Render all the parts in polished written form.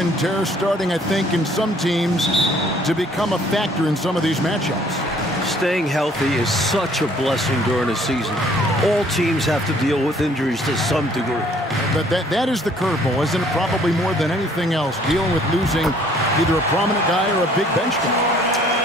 wear and tear starting, I think, in some teams to become a factor in some of these matchups. Staying healthy is such a blessing during a season. All teams have to deal with injuries to some degree. But that is the curveball, isn't it? Probably more than anything else, dealing with losing either a prominent guy or a big bench guy.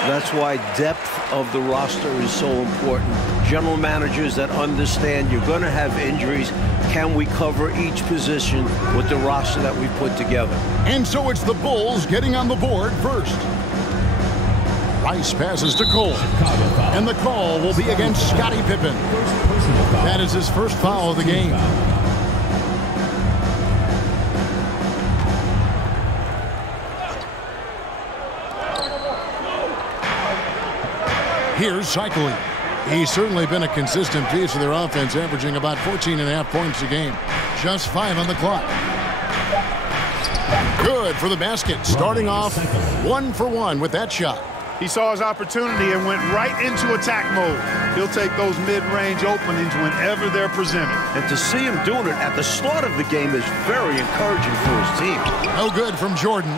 That's why depth of the roster is so important. General managers that understand you're going to have injuries. Can we cover each position with the roster that we put together? And so it's the Bulls getting on the board first. Rice passes to Cole. And the call will be against Scottie Pippen. That is his first foul of the game. Here's Cycling. He's certainly been a consistent piece of their offense, averaging about 14.5 points a game. Just 5 on the clock. Good for the basket, starting off 1 for 1 with that shot. He saw his opportunity and went right into attack mode. He'll take those mid-range openings whenever they're presented. And to see him doing it at the start of the game is very encouraging for his team. No good from Jordan.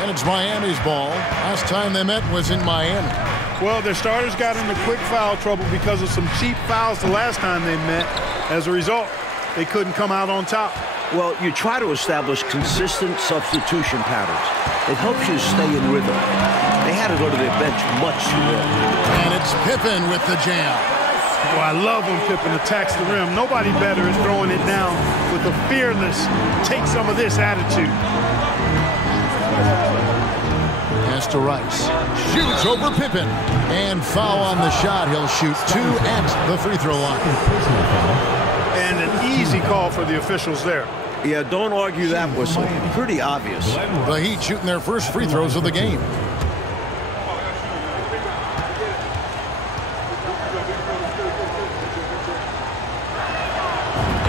And it's Miami's ball. Last time they met was in Miami. Well, their starters got into quick foul trouble because of some cheap fouls the last time they met. As a result, they couldn't come out on top. Well, you try to establish consistent substitution patterns. It helps you stay in rhythm. They had to go to their bench much too early. And it's Pippen with the jam. Well, I love when Pippen attacks the rim. Nobody better at throwing it down with a fearless, take some of this attitude. Pass to Rice. Shoots over Pippen. And foul on the shot. He'll shoot 2 at the free throw line. And an easy call for the officials there. Yeah, don't argue that whistle. Pretty obvious. The Heat shooting their first free throws of the game.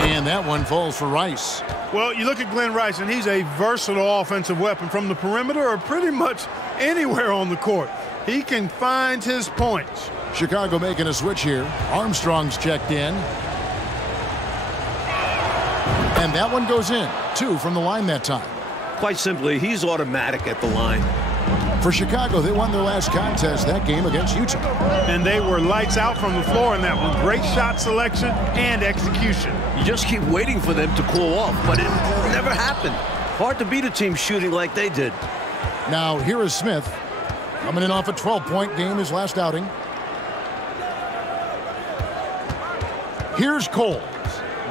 And that one falls for Rice. Well, you look at Glenn Rice, and he's a versatile offensive weapon from the perimeter or pretty much anywhere on the court. He can find his points. Chicago making a switch here. Armstrong's checked in. And that one goes in. 2 from the line that time. Quite simply, he's automatic at the line. For Chicago, they won their last contest that game against Utah. And they were lights out from the floor in that one. Great shot selection and execution. You just keep waiting for them to cool off, but it never happened. Hard to beat a team shooting like they did. Now, here is Smith. Coming in off a 12-point game his last outing. Here's Cole.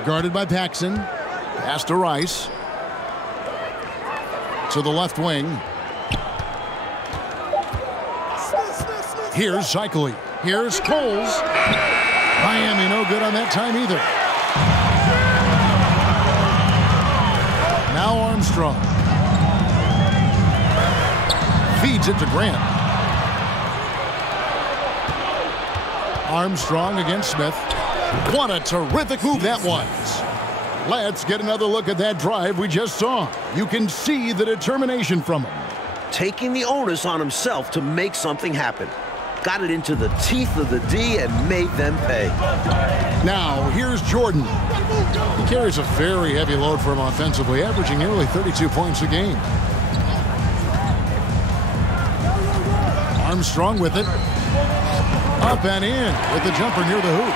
Guarded by Paxson. Pass to Rice. To the left wing. Here's Cycling. Here's Coles. Miami no good on that time either. Now Armstrong. Feeds it to Grant. Armstrong against Smith. What a terrific move that was. Let's get another look at that drive we just saw. You can see the determination from him. Taking the onus on himself to make something happen. Got it into the teeth of the D and made them pay. Now, here's Jordan. He carries a very heavy load for him offensively, averaging nearly 32 points a game. Armstrong with it. Up and in with the jumper near the hoop.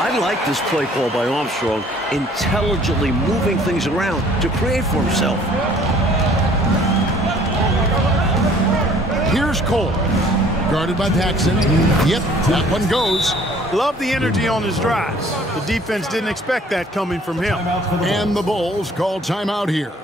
I like this play call by Armstrong, intelligently moving things around to create for himself. Here's Cole. Guarded by Paxson. Yep, that one goes. Love the energy on his drives. The defense didn't expect that coming from him. And the Bulls call timeout here.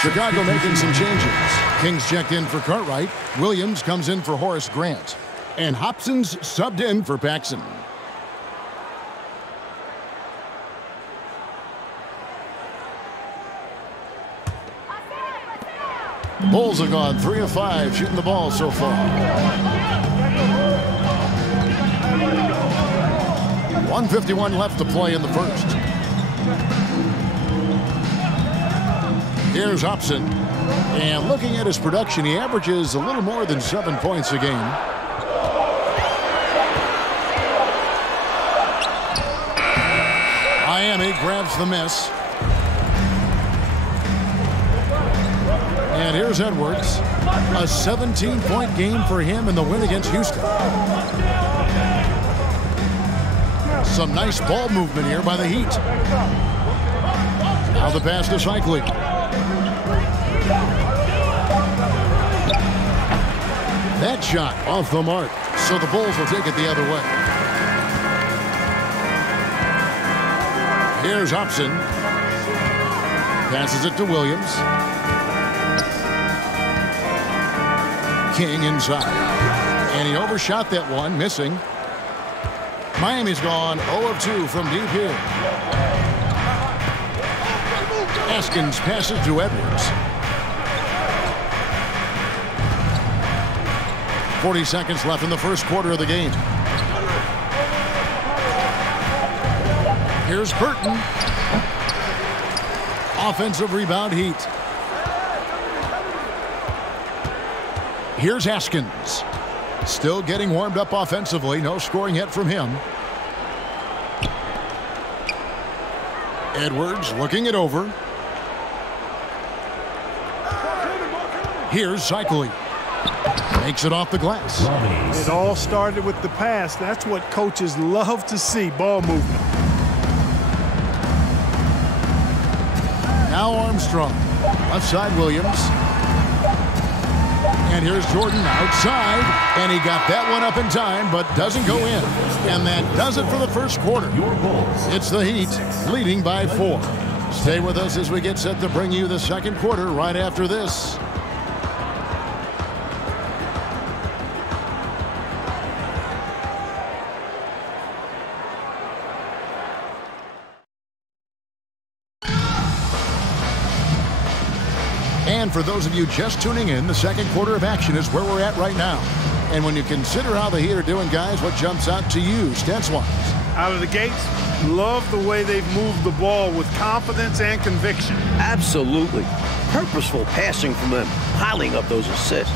Chicago making some changes. Kings checked in for Cartwright. Williams comes in for Horace Grant. And Hobson's subbed in for Paxson. The Bulls have gone 3 of 5 shooting the ball so far. 1:51 left to play in the first. Here's Hobson. And looking at his production, he averages a little more than 7 points a game. Miami grabs the miss. And here's Edwards. A 17-point game for him in the win against Houston. Some nice ball movement here by the Heat. Now the pass to Cycling. That shot off the mark. So the Bulls will take it the other way. Here's Hobson. Passes it to Williams. King inside. And he overshot that one, missing. Miami's gone 0 of 2 from deep here. Haskins passes to Edwards. 40 seconds left in the first quarter of the game. Here's Burton. Offensive rebound, Heat. Here's Haskins. Still getting warmed up offensively. No scoring yet from him. Edwards looking it over. Here's Cycling. Makes it off the glass. It all started with the pass. That's what coaches love to see, ball movement. Now Armstrong. Left side Williams. And here's Jordan outside. And he got that one up in time, but doesn't go in. And that does it for the first quarter. It's the Heat leading by 4. Stay with us as we get set to bring you the second quarter right after this. And for those of you just tuning in, the second quarter of action is where we're at right now. And when you consider how the Heat are doing, guys, what jumps out to you, stats-wise? Out of the gates, love the way they've moved the ball with confidence and conviction. Absolutely. Purposeful passing from them, piling up those assists.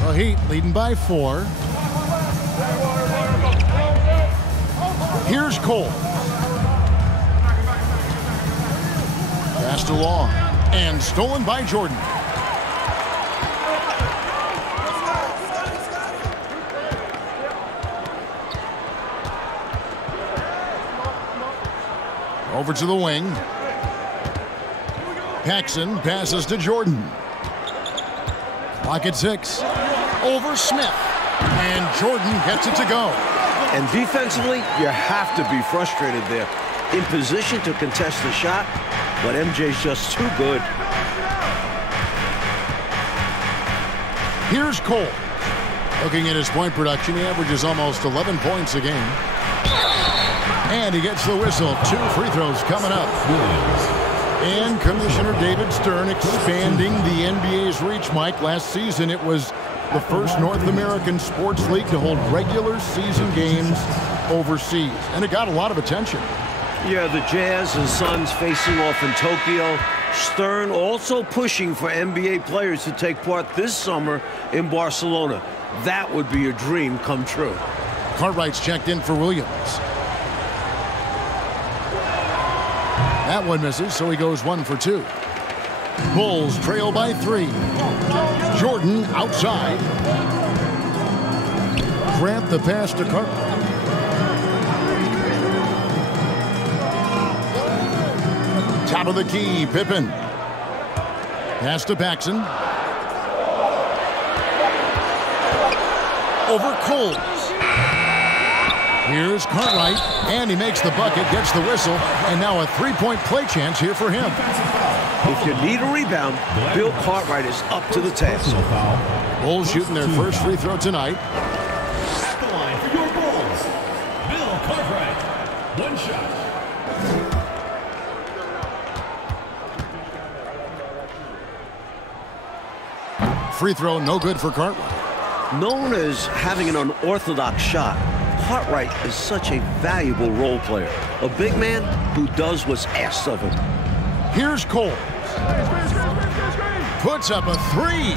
The Heat leading by 4. Here's Cole. Passed along and stolen by Jordan. Over to the wing. Paxson passes to Jordan. Clock at 6. Over Smith. And Jordan gets it to go. And defensively, you have to be frustrated there. In position to contest the shot, but MJ's just too good. Here's Cole. Looking at his point production, he averages almost 11 points a game. And he gets the whistle. 2 free throws coming up. And Commissioner David Stern expanding the NBA's reach, Mike. Last season, it was the first North American sports league to hold regular season games overseas. And it got a lot of attention. Yeah, the Jazz and Suns facing off in Tokyo. Stern also pushing for NBA players to take part this summer in Barcelona. That would be a dream come true. Cartwright's checked in for Williams. That one misses, so he goes 1 for 2. Bulls trail by 3. Jordan outside. Grant the pass to Cartwright. Top of the key, Pippen. Pass to Paxson. Over Cole. Here's Cartwright, and he makes the bucket, gets the whistle, and now a 3-point play chance here for him. If you need a rebound, Bill Cartwright is up to the task. Bulls shooting their first free throw tonight. At the line for your Bulls, Bill Cartwright. 1 shot. Free throw no good for Cartwright. Known as having an unorthodox shot, Cartwright is such a valuable role player, a big man who does what's asked of him. Here's Cole. Puts up a three.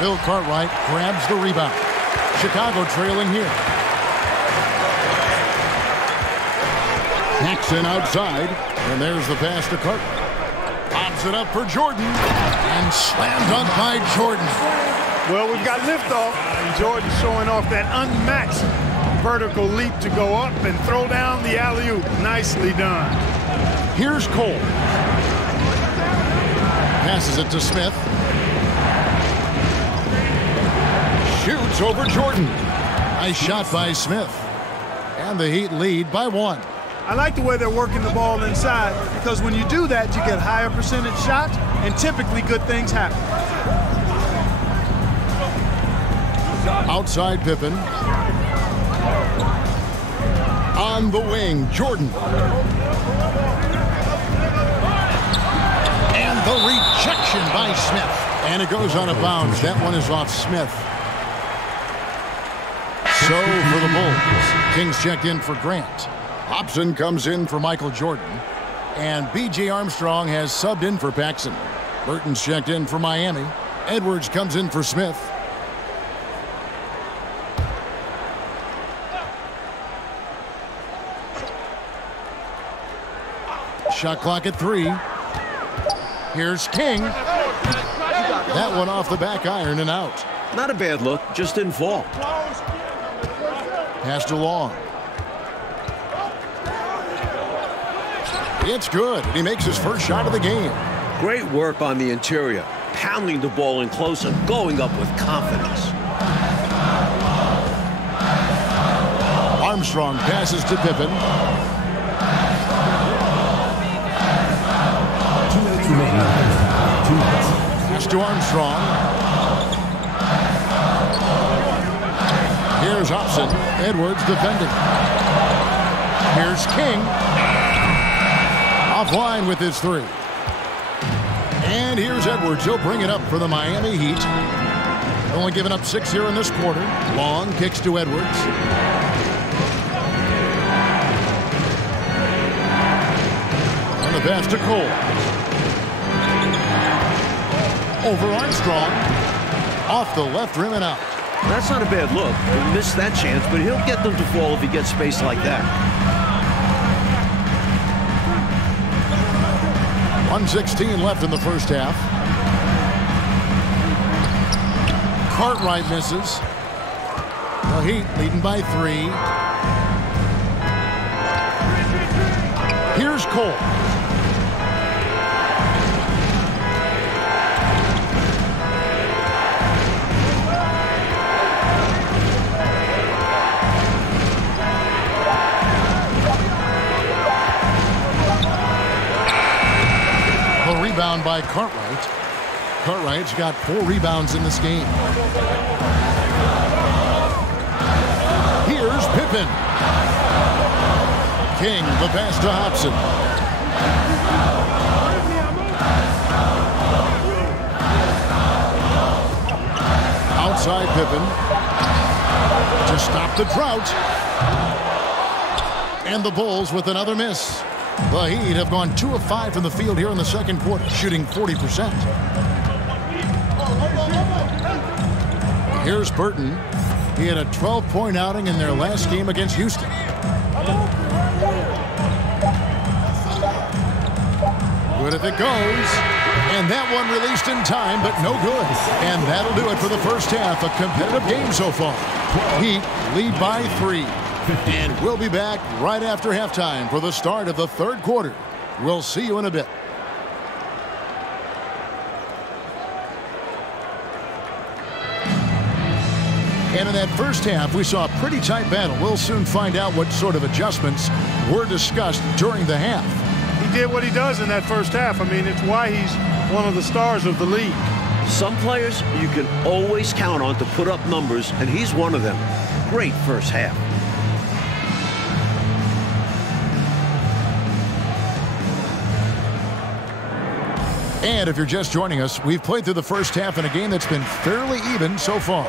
Bill Cartwright grabs the rebound. Chicago trailing here. Jackson outside, and there's the pass to Cartwright. Pops it up for Jordan, and slam dunk by Jordan. Well, we've got liftoff, and Jordan showing off that unmatched vertical leap to go up and throw down the alley-oop. Nicely done. Here's Cole. Passes it to Smith. Shoots over Jordan. Nice shot by Smith. And the Heat lead by 1. I like the way they're working the ball inside, because when you do that, you get higher percentage shots, and typically good things happen. Outside Pippen. On the wing, Jordan. And the rejection by Smith. And it goes out of bounds. That one is off Smith. So for the Bulls, Kings checked in for Grant. Hobson comes in for Michael Jordan. And B.J. Armstrong has subbed in for Paxson. Burton's checked in for Miami. Edwards comes in for Smith. Shot clock at 3. Here's King. That one off the back iron and out. Not a bad look, just didn't fall. Passed along. It's good. He makes his first shot of the game. Great work on the interior, pounding the ball in close and going up with confidence. Armstrong passes to Pippen. Pass to Armstrong. Here's Hobson. Edwards defending. Here's King. Offline with his 3. And here's Edwards. He'll bring it up for the Miami Heat. Only giving up 6 here in this quarter. Long kicks to Edwards. And the pass to Cole. Over Armstrong. Off the left rim and out. That's not a bad look. He missed that chance, but he'll get them to fall if he gets space like that. 1:16 left in the first half. Cartwright misses. The Heat leading by 3. Here's Cole. Rebound by Cartwright. Cartwright's got 4 rebounds in this game. Here's Pippen. King, the pass to Hobson. Outside Pippen. To stop the drought. And the Bulls with another miss. The Heat have gone 2 of 5 from the field here in the second quarter, shooting 40%. Here's Burton. He had a 12-point outing in their last game against Houston. Good if it goes. And that one released in time, but no good. And that'll do it for the first half. A competitive game so far. Heat lead by 3. And we'll be back right after halftime for the start of the third quarter. We'll see you in a bit. And in that first half, we saw a pretty tight battle. We'll soon find out what sort of adjustments were discussed during the half. He did what he does in that first half. I mean, it's why he's one of the stars of the league. Some players you can always count on to put up numbers, and he's one of them. Great first half. And if you're just joining us, we've played through the first half in a game that's been fairly even so far.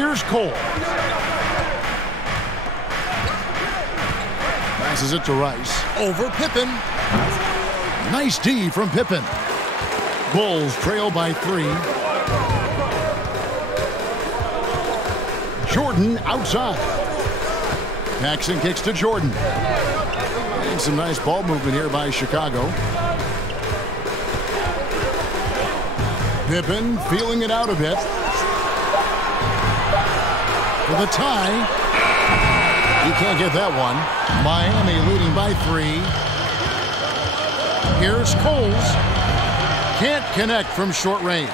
Here's Cole. Passes it to Rice. Over Pippen. Nice D from Pippen. Bulls trail by 3. Jordan outside. Paxson kicks to Jordan. And some nice ball movement here by Chicago. Pippen feeling it out a bit. For the tie. He can't get that one. Miami leading by 3. Here's Coles. Can't connect from short range.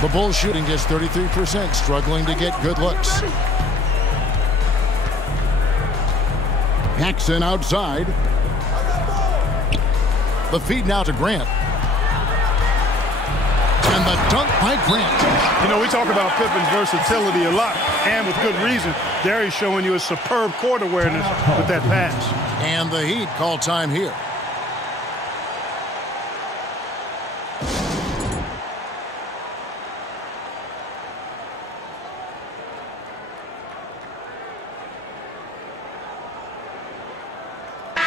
The Bulls shooting just 33%, struggling to get good looks. Paxson outside. The feed now to Grant. And the dunk by Grant. You know, we talk about Pippen's versatility a lot, and with good reason. There he's showing you a superb court awareness with that pass. And the Heat call time here.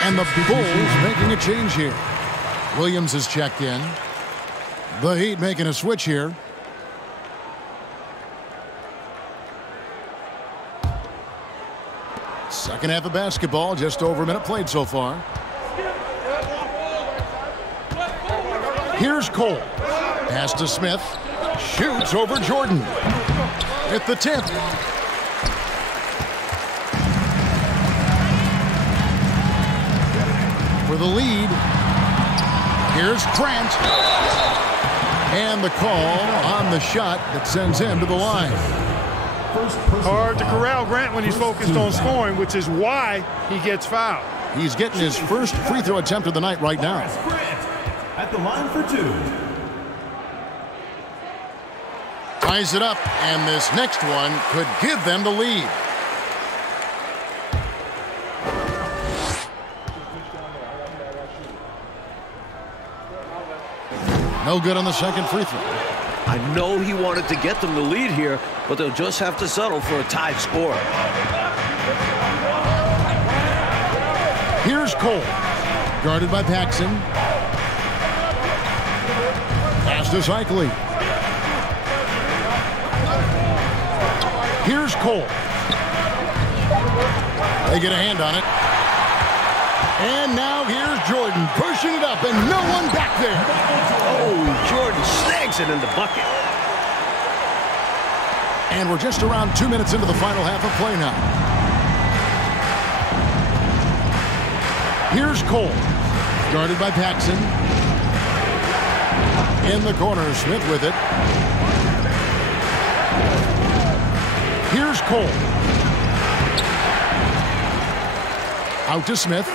And the Bulls making a change here. Williams is checked in. The Heat making a switch here. Second half of basketball, just over a minute played so far. Here's Cole. Pass to Smith. Shoots over Jordan. At the tip. For the lead. Here's Grant. And the call on the shot that sends him to the line. Hard to corral Grant when he's focused on scoring, which is why he gets fouled. He's getting his first free throw attempt of the night right now. Grant at the line for 2. Ties it up, and this next one could give them the lead. No good on the second free throw. I know he wanted to get them the lead here, but they'll just have to settle for a tied score. Here's Cole. Guarded by Paxson. Pass to Cycli. Here's Cole. They get a hand on it. And now here's Jordan pushing it up, and no one back there. Oh, Jordan snags it in the bucket. And we're just around 2 minutes into the final half of play now. Here's Cole. Guarded by Paxson. In the corner, Smith with it. Here's Cole. Out to Smith.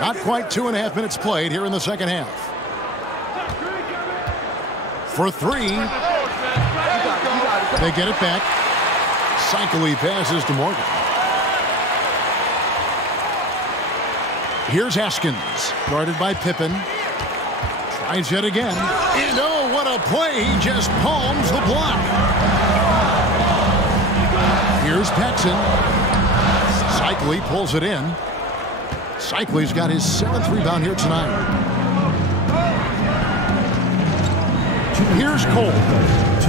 Not quite 2.5 minutes played here in the second half. For 3. They get it back. Cycli passes to Morgan. Here's Haskins. Guarded by Pippen. Tries yet again. And oh, what a play. He just palms the block. Here's Paxson. Cycli pulls it in. Cycli's got his 7th rebound here tonight. Here's Cole.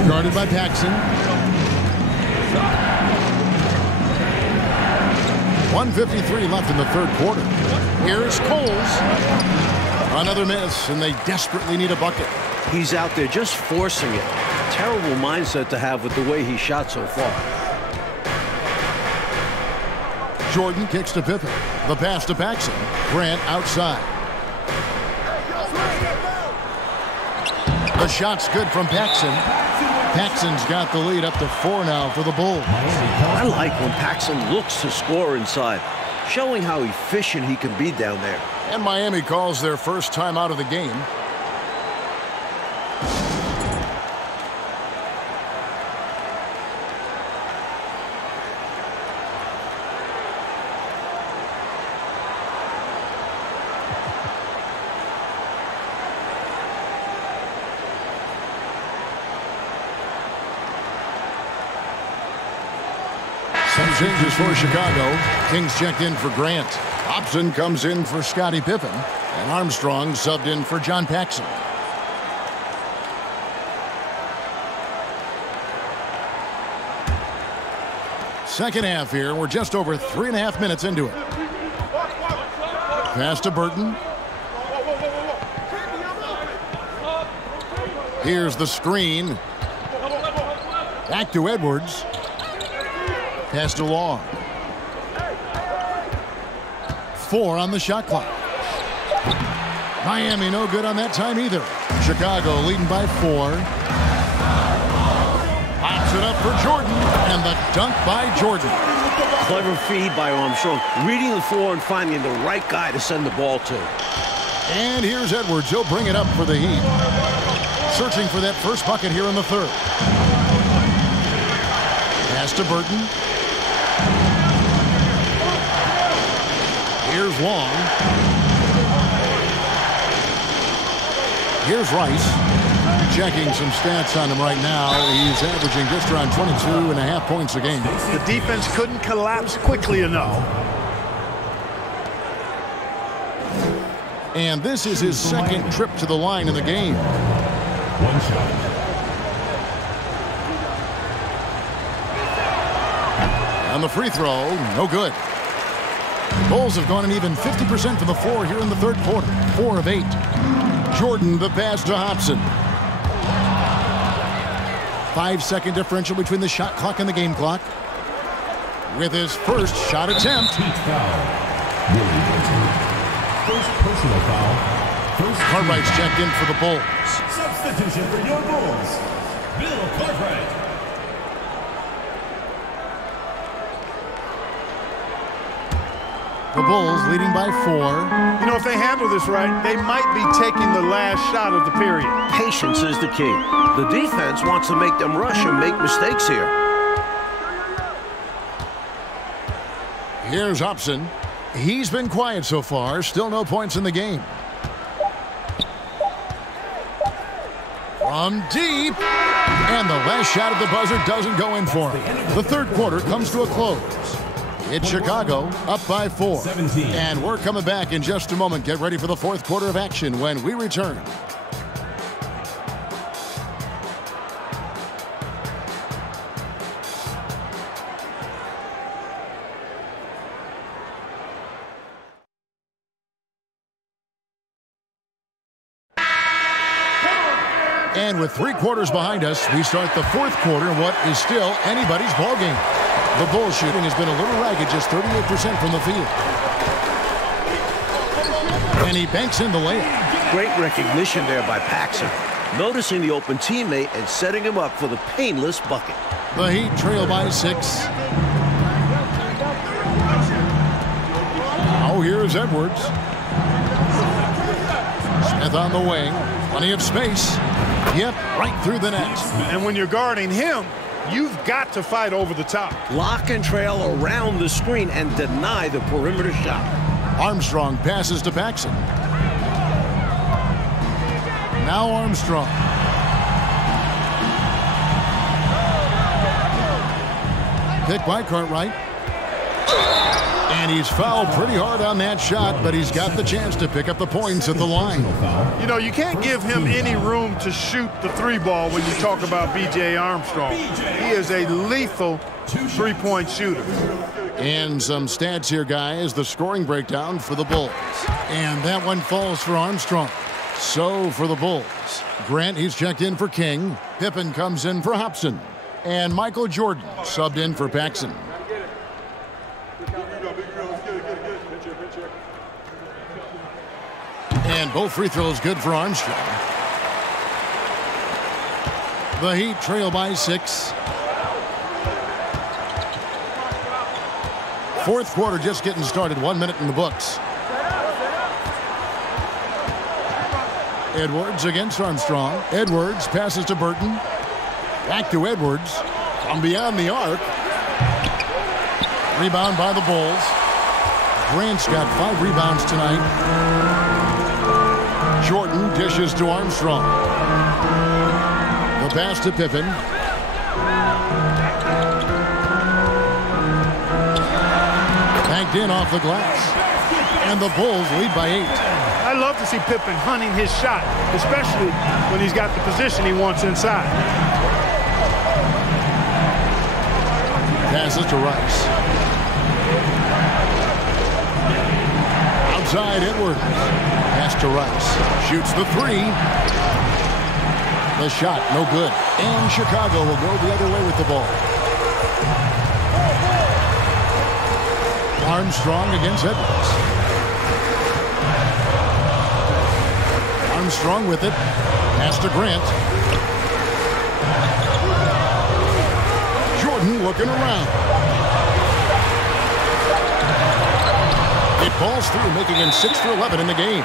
Guarded by Paxson. 1:53 left in the third quarter. Here's Coles. Another miss, and they desperately need a bucket. He's out there just forcing it. Terrible mindset to have with the way he shot so far. Jordan kicks to Pippen. The pass to Paxson. Grant outside. The shot's good from Paxson. Paxson's got the lead up to 4 now for the Bulls. I like when Paxson looks to score inside, showing how efficient he can be down there. And Miami calls their first time out of the game. changes for Chicago. Kings checked in for Grant. Hobson comes in for Scottie Pippen. And Armstrong subbed in for John Paxson. Second half here. We're just over 3.5 minutes into it. Pass to Burton. Here's the screen. Back to Edwards. Pass to Long. 4 on the shot clock. Miami no good on that time either. Chicago leading by 4. Pops it up for Jordan, and the dunk by Jordan. Clever feed by Armstrong, reading the floor and finding the right guy to send the ball to. And here's Edwards. He'll bring it up for the Heat. Searching for that first bucket here in the third. Pass to Burton. Here's Long. Here's Rice. Checking some stats on him right now. He's averaging just around 22.5 points a game. The defense couldn't collapse quickly enough. And this is his second trip to the line in the game. One shot. On the free throw, no good. Bulls have gone an even 50% from the floor here in the third quarter. 4 of 8. Jordan the pass to Hobson. 5-second differential between the shot clock and the game clock. With his first shot attempt. First personal foul. Cartwright's checked in for the Bulls. Substitution for your Bulls, Bill Cartwright. The Bulls leading by 4. You know, if they handle this right, they might be taking the last shot of the period. Patience is the key. The defense wants to make them rush and make mistakes here. Here's Hobson. He's been quiet so far. Still no points in the game. From deep. And the last shot of the buzzer doesn't go in for him. The third quarter comes to a close. It's Chicago up by 4. 17. And we're coming back in just a moment. Get ready for the fourth quarter of action when we return. And with 3 quarters behind us, we start the fourth quarter in what is still anybody's ball game. The Bulls shooting has been a little ragged, just 38% from the field. And he banks in the layup. Great recognition there by Paxson. Noticing the open teammate and setting him up for the painless bucket. The Heat trail by 6. Now here's Edwards. Smith on the wing. Plenty of space. Yep, right through the net. And when you're guarding him, you've got to fight over the top. Lock and trail around the screen and deny the perimeter shot. Armstrong passes to Paxson. Now Armstrong. Picked by Cartwright. And he's fouled pretty hard on that shot, but he's got the chance to pick up the points at the line. You know, you can't give him any room to shoot the 3-ball when you talk about B.J. Armstrong. He is a lethal 3-point shooter. And some stats here, guys. The scoring breakdown for the Bulls. And that one falls for Armstrong. So for the Bulls, Grant, he's checked in for King. Pippen comes in for Hobson. And Michael Jordan subbed in for Paxson. And both free throws good for Armstrong. The Heat trail by 6. Fourth quarter just getting started. 1 minute in the books. Edwards against Armstrong. Edwards passes to Burton. Back to Edwards. From beyond the arc. Rebound by the Bulls. Grant's got 5 rebounds tonight. Jordan dishes to Armstrong. The pass to Pippen. knocked in off the glass. And the Bulls lead by 8. I love to see Pippen hunting his shot, especially when he's got the position he wants inside. Passes to Rice. Outside Edwards. Pass to Rice. Shoots the 3. The shot, no good. And Chicago will go the other way with the ball. Armstrong against Edwards. Armstrong with it. Pass to Grant. Jordan looking around. It falls through, making him 6 for 11 in the game.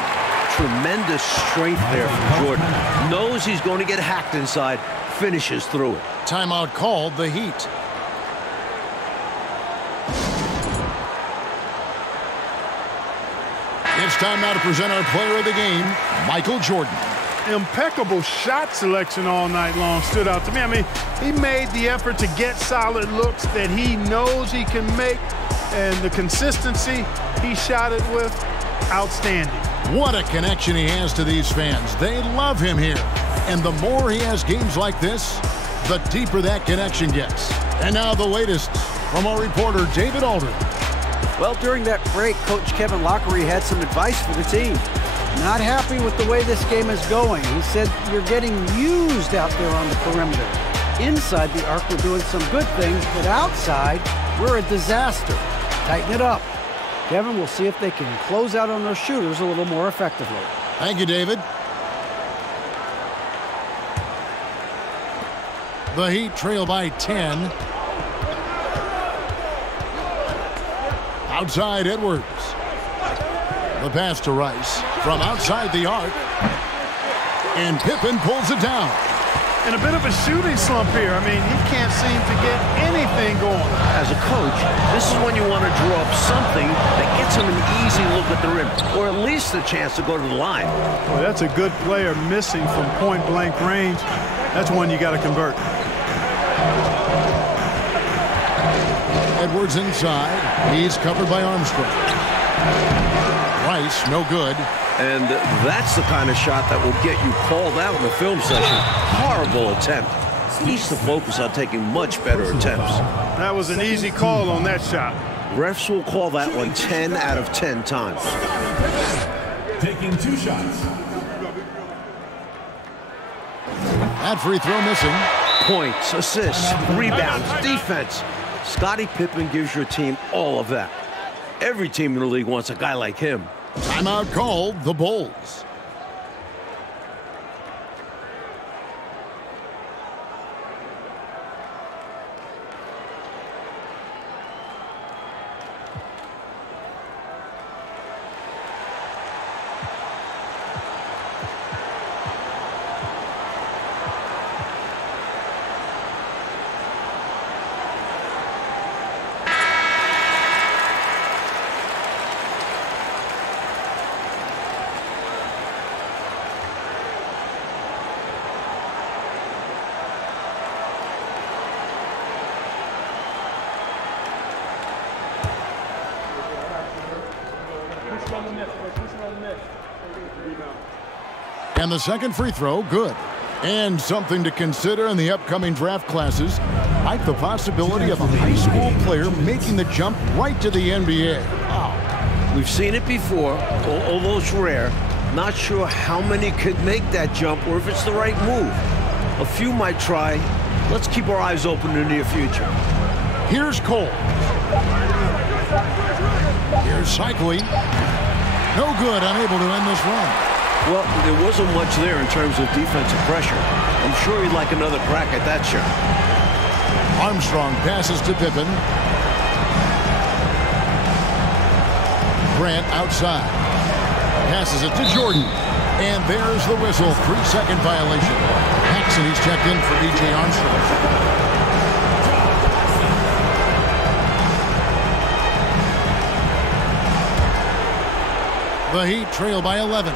Tremendous strength there from Jordan. Knows he's going to get hacked inside. Finishes through it. Timeout called, the Heat. It's time now to present our player of the game, Michael Jordan. Impeccable shot selection all night long stood out to me. I mean, he made the effort to get solid looks that he knows he can make, and the consistency he shot it with, outstanding. What a connection he has to these fans. They love him here. And the more he has games like this, the deeper that connection gets. And now the latest from our reporter, David Aldridge. Well, during that break, Coach Kevin Lockery had some advice for the team. Not happy with the way this game is going. He said, you're getting used out there on the perimeter. Inside the arc, we're doing some good things, but outside, we're a disaster. Tighten it up. Kevin will see if they can close out on those shooters a little more effectively. Thank you, David. The Heat trail by 10. Outside Edwards. The pass to Rice from outside the arc. And Pippen pulls it down. And a bit of a shooting slump here. I mean, he can't seem to get anything going. As a coach, this is when you want to draw up something that gets him an easy look at the rim, or at least a chance to go to the line. Boy, that's a good player missing from point-blank range. That's one you got to convert. Edwards inside. He's covered by Armstrong. Rice, no good. And that's the kind of shot that will get you called out in the film session. Horrible attempt. He needs to focus on taking much better attempts. That was an easy call on that shot. Refs will call that one 10 out of 10 times. Taking 2 shots. That free throw missing. Points, assists, rebounds, defense. Scottie Pippen gives your team all of that. Every team in the league wants a guy like him. Timeout called, the Bulls. And the second free throw, good. And something to consider in the upcoming draft classes, like the possibility of a high school player making the jump right to the NBA. Wow. We've seen it before, although it's rare. Not sure how many could make that jump or if it's the right move. A few might try. Let's keep our eyes open in the near future. Here's Cole. Here's Cycling. No good, unable to end this run. Well, there wasn't much there in terms of defensive pressure. I'm sure he'd like another crack at that shot. Armstrong passes to Pippen. Grant outside. Passes it to Jordan. And there's the whistle. 3-second violation. Paxson, he's checked in for E.J. Armstrong. The Heat trail by 11.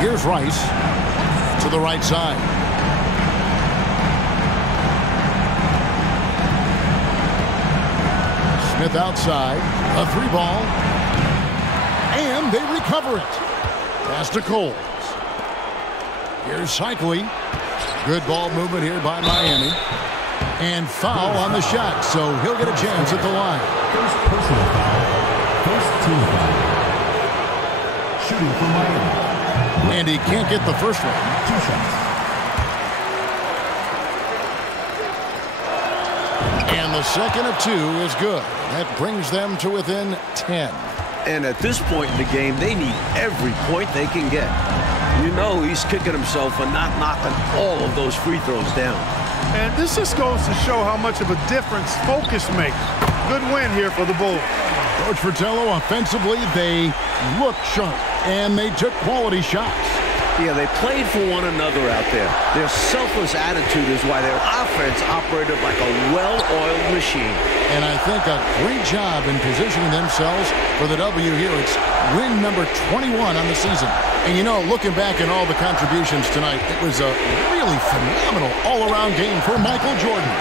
Here's Rice to the right side. Smith outside. A 3-ball. And they recover it. Pass to Coles. Here's Cycli. Good ball movement here by Miami. And foul on the shot, so he'll get a chance at the line. First personal foul. First team foul. Shooting for Miami. And he can't get the first one. 2 shots. And the second of 2 is good. That brings them to within 10. And at this point in the game, they need every point they can get. You know he's kicking himself for not knocking all of those free throws down. And this just goes to show how much of a difference focus makes. Good win here for the Bulls. Coach Fratello, offensively, they looked sharp, and they took quality shots. Yeah, they played for one another out there. Their selfless attitude is why their offense operated like a well-oiled machine. And I think a great job in positioning themselves for the W here. It's win number 21 on the season. And you know, looking back at all the contributions tonight, it was a really phenomenal all-around game for Michael Jordan.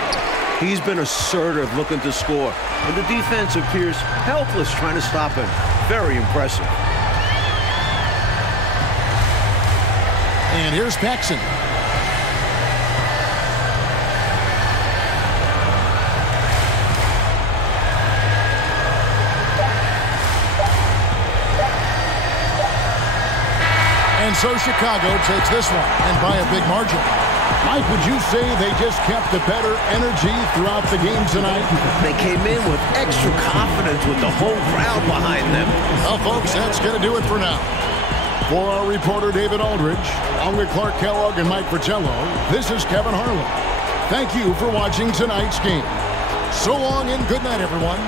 He's been assertive looking to score, and the defense appears helpless trying to stop him. Very impressive. And here's Paxson. And so Chicago takes this one, and by a big margin. Mike, would you say they just kept a better energy throughout the game tonight? They came in with extra confidence with the whole crowd behind them. Well, folks, that's going to do it for now. For our reporter, David Aldridge, along with Clark Kellogg and Mike Fratello, this is Kevin Harlan. Thank you for watching tonight's game. So long and good night, everyone.